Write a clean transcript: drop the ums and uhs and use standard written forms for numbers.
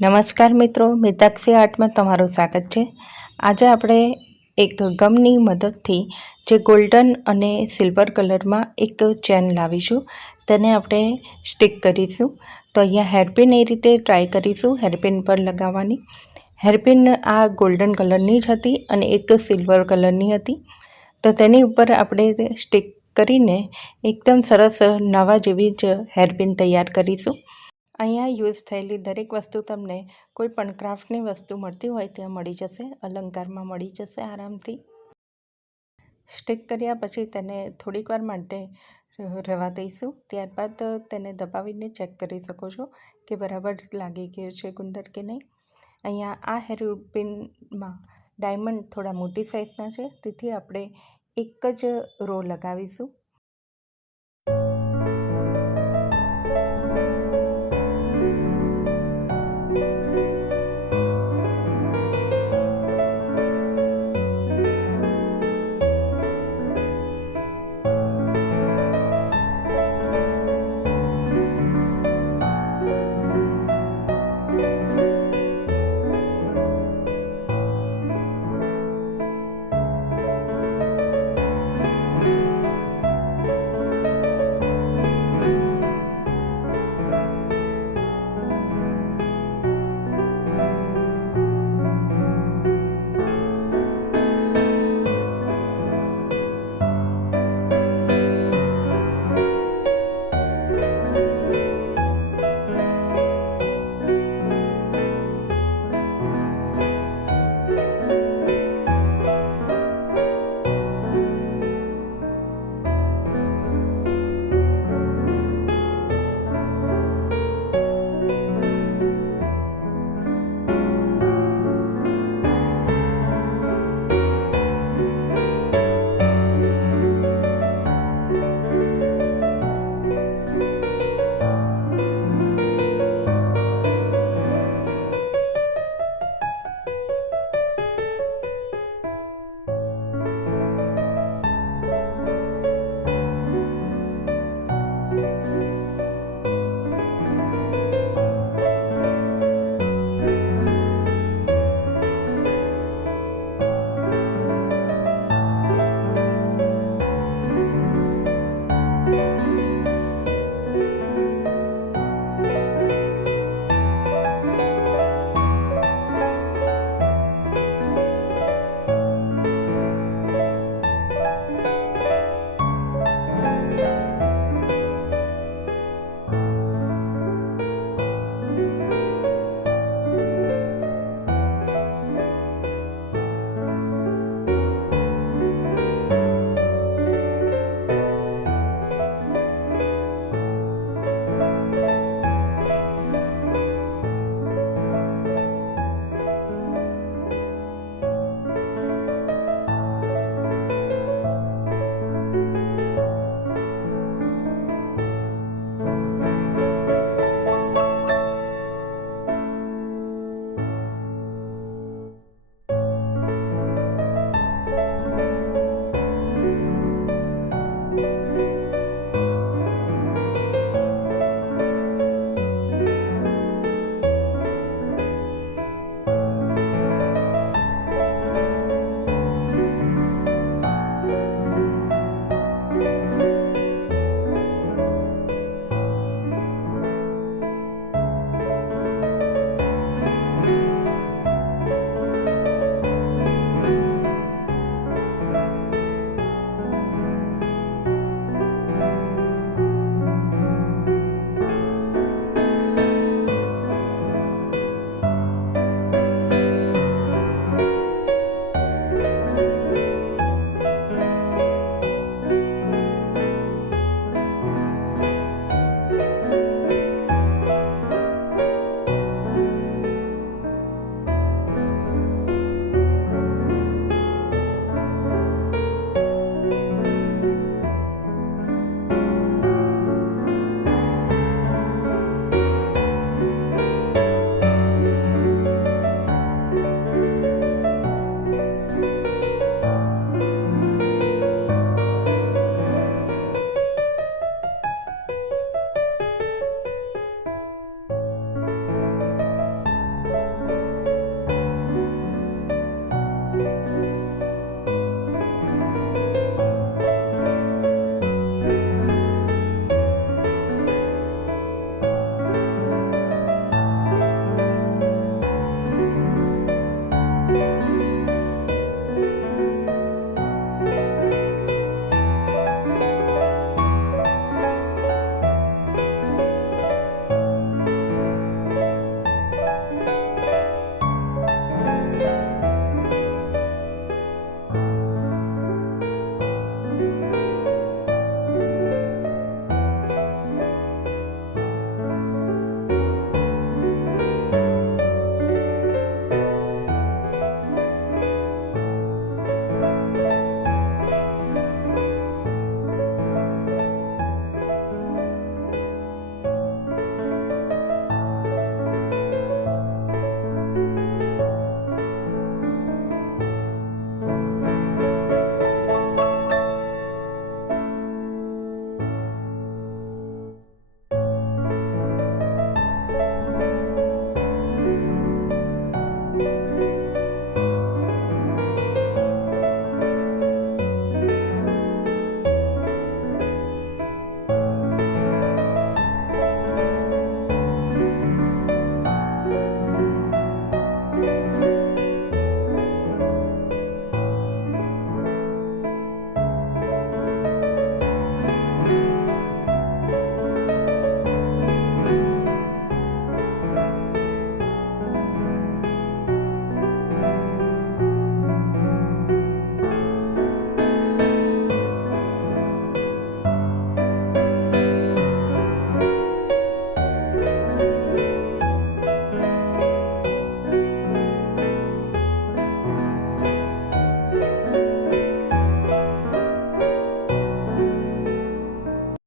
નમસ્કાર મિત્રો, મિતાક્ષાર્ટમાં તમારું સ્વાગત છે। આજે આપણે એક ગમની મદદથી જે ગોલ્ડન અને સિલ્વર કલરમાં એક ચેન લાવીશું, તેને આપણે સ્ટિક કરીશું। તો અહીંયા હેરપિન એ રીતે ટ્રાય કરીશું હેરપિન પર લગાવવાની। હેરપિન આ ગોલ્ડન કલરની જ હતી અને એક સિલ્વર કલરની હતી। તો તેની ઉપર આપણે સ્ટિક કરીને એકદમ સરસ નવા જેવી જ હેરપિન તૈયાર કરીશું। અહીંયા યુઝ થયેલી દરેક વસ્તુ તમને કોઈ પણ ક્રાફ્ટની વસ્તુ મળતી હોય ત્યાં મળી જશે, અલંકારમાં મળી જશે આરામથી। સ્ટિક કર્યા પછી તેને થોડીક વાર માટે રહેવા દઈશું। ત્યારબાદ તેને દબાવીને ચેક કરી શકો છો કે બરાબર લાગી ગયું છે ગુંદર કે નહીં। અહીંયા આ હેરપિનમાં ડાયમંડ થોડા મોટી સાઇઝના છે, તેથી આપણે એક જ રો લગાવીશું